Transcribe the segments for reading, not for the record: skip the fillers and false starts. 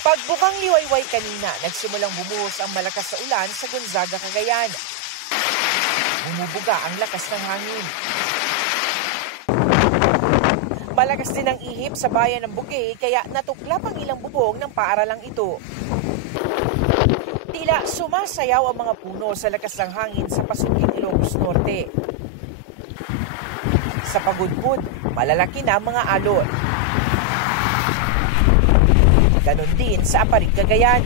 Pagbukang liwayway kanina, nagsimulang bumuhos ang malakas na ulan sa Gonzaga, Cagayan. Bumubuga ang lakas ng hangin. Malakas din ang ihip sa bayan ng Bugey kaya natuklap ang ilang bubong ng paaralang ito. Tila sumasayaw ang mga puno sa lakas ng hangin sa Pasukin, Ilocos Norte. Sa Pagudpud, malalaki na ang mga alon. Ganon din sa Aparig, Cagayan.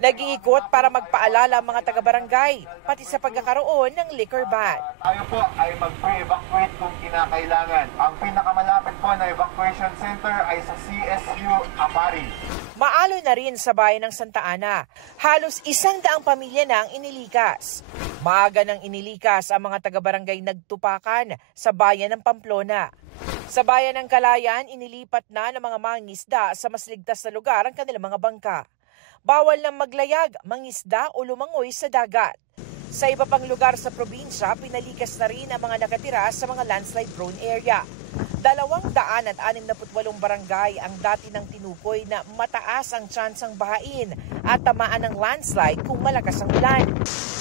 Nag-iikot para magpaalala ang mga taga-barangay, pati sa pagkakaroon ng liquor ban. Tayo po ay mag-pre-evacuate kung kinakailangan. Ang pinakamalapit po na evacuation center ay sa CSU Aparig. Maalo na rin sa bayan ng Santa Ana. Halos 100 pamilya na ang inilikas. Maaga nang inilikas ang mga taga-barangay nagtupakan sa bayan ng Pamplona. Sa bayan ng Kalayan, inilipat na ng mga mangingisda sa mas ligtas na lugar ang kanilang mga bangka. Bawal nang maglayag, mangisda o lumangoy sa dagat. Sa iba pang lugar sa probinsya, pinalikas na rin ang mga nakatira sa mga landslide-prone area. 268 barangay ang dati ng tinukoy na mataas ang tsansang bahain at tamaan ng landslide kung malakas ang ulan.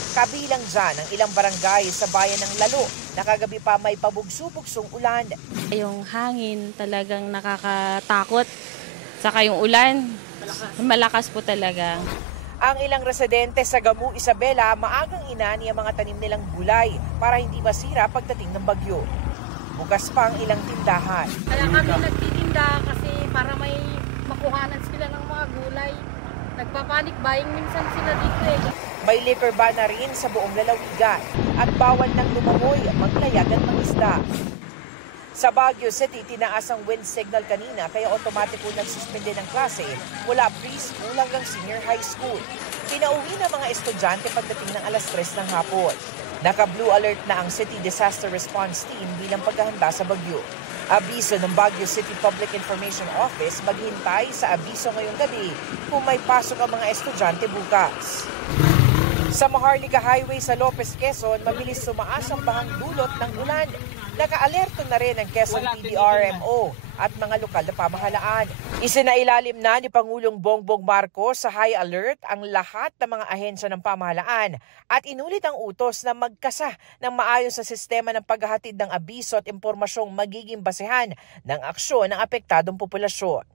Kabilang dyan ang ilang barangay sa bayan ng Lalo na kagabi pa may pabugso-bugsong ulan. Yung hangin talagang nakakatakot, saka yung ulan, malakas po talaga. Ang ilang residente sa Gamu, Isabela, maagang inani ang mga tanim nilang gulay para hindi masira pagdating ng bagyo. Bukas pa ang ilang tindahan. Kaya kami nagtitinda kasi para may makuhanan sila ng mga gulay. Nagpapanik buying minsan sila dito eh. May liquor ban na rin sa buong lalawigan at bawal nang lumangoy, maglayag at mangisda. Sa Baguio City, tinaas ang wind signal kanina kaya automatic po nagsuspende ng klase mula preschool hanggang senior high school. Pinauwi ng mga estudyante pagdating ng alas 3 ng hapon. Naka-blue alert na ang City Disaster Response Team bilang paghahanda sa bagyo. Abiso ng Baguio City Public Information Office maghintay sa abiso ngayong gabi kung may pasok ang mga estudyante bukas. Sa Maharlika Highway sa Lopez, Quezon, mabilis tumaas ang bahang dulot ng ulan. Naka-alerto na rin ang Quezon PDRMO at mga lokal na pamahalaan. Isinailalim na ni Pangulong Bongbong Marcos sa high alert ang lahat ng mga ahensya ng pamahalaan at inulit ang utos na magkasa ng maayos sa sistema ng paghahatid ng abiso at impormasyong magiging basehan ng aksyon ng apektadong populasyon.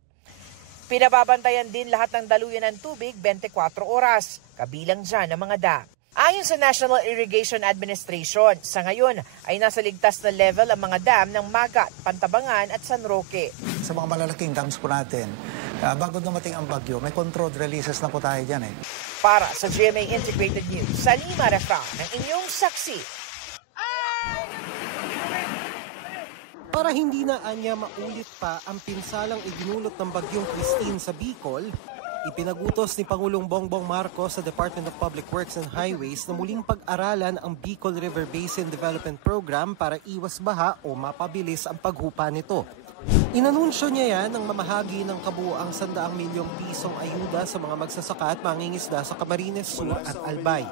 Pinababantayan din lahat ng daluyan ng tubig 24 oras, kabilang dyan ang mga dam. Ayon sa National Irrigation Administration, sa ngayon ay nasa ligtas na level ang mga dam ng Magat, Pantabangan at San Roque. Sa mga malalaking dams po natin, bago dumating ang bagyo, may controlled releases na po tayo dyan eh. Para sa GMA Integrated News, Salima Refra ng inyong saksi. Para hindi na anya maulit pa ang pinsalang idinulot ng bagyong Christine sa Bicol, ipinagutos ni Pangulong Bongbong Marcos sa Department of Public Works and Highways na muling pag-aralan ang Bicol River Basin Development Program para iwas baha o mapabilis ang paghupa nito. Inanunsyo niya yan ng mamahagi ng kabuuang 100 milyong pisong ayuda sa mga magsasaka at mangingisda sa Camarines Sur at Albay.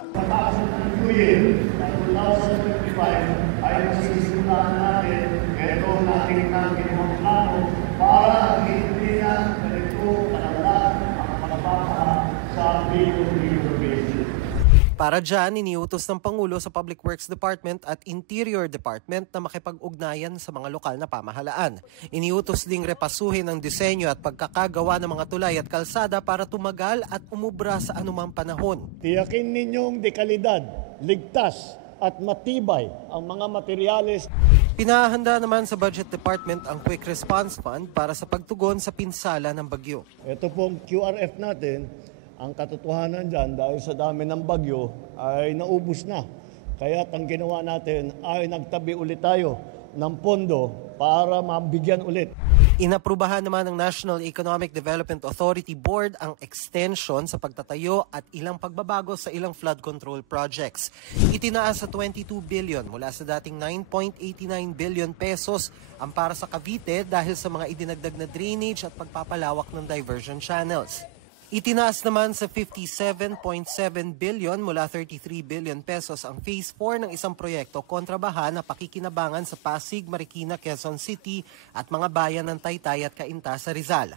Ay masisimulan natin ito natin ng ginawang plano para hindi na ganito kalala ang pagbabaha sa Bicol River Basin. Para dyan, iniutos ng Pangulo sa Public Works Department at Interior Department na makipag-ugnayan sa mga lokal na pamahalaan. Iniutos ding repasuhin ang disenyo at pagkakagawa ng mga tulay at kalsada para tumagal at umubra sa anumang panahon. Tiyakin ninyong dekalidad, ligtas at matibay ang mga materyales. Pinahanda naman sa Budget Department ang Quick Response Fund para sa pagtugon sa pinsala ng bagyo. Ito pong QRF natin, ang katotohanan dyan dahil sa dami ng bagyo ay naubos na. Kaya ang ginawa natin ay nagtabi ulit tayo ng pondo para mabigyan ulit. Inaprubahan naman ng National Economic Development Authority Board ang extension sa pagtatayo at ilang pagbabago sa ilang flood control projects. Itinaas sa 22 billion mula sa dating 9.89 billion pesos ang para sa Cavite dahil sa mga idinagdag na drainage at pagpapalawak ng diversion channels. Itinaas naman sa 57.7 billion mula 33 billion pesos ang Phase 4 ng isang proyekto kontra baha na pakikinabangan sa Pasig, Marikina, Quezon City at mga bayan ng Taytay at Cainta sa Rizal.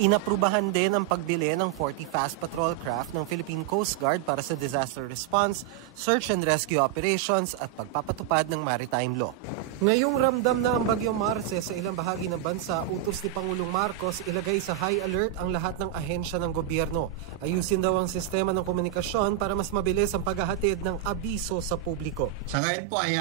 Inaprubahan din ang pagbili ng 40 fast patrol craft ng Philippine Coast Guard para sa disaster response, search and rescue operations at pagpapatupad ng maritime law. Ngayong ramdam na ang Bagyong Marce sa ilang bahagi ng bansa, utos ni Pangulong Marcos ilagay sa high alert ang lahat ng ahensya ng gobyerno. Ayusin daw ang sistema ng komunikasyon para mas mabilis ang paghahatid ng abiso sa publiko. Sa ngayon po ay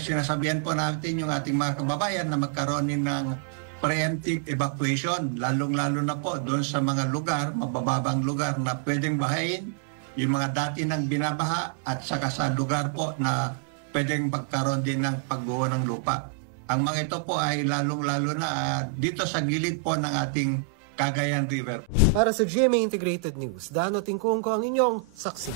sinasabihan po natin yung ating mga kababayan na magkaroon ng preemptive evacuation, lalong-lalo na po doon sa mga lugar, mabababang lugar na pwedeng bahayin, yung mga dati nang binabaha at saka sa lugar po na pwedeng magkaroon din ng pagguho ng lupa. Ang mga ito po ay lalong-lalo na dito sa gilid po ng ating Cagayan River. Para sa GMA Integrated News, Dano Tingkong ko ang inyong saksi.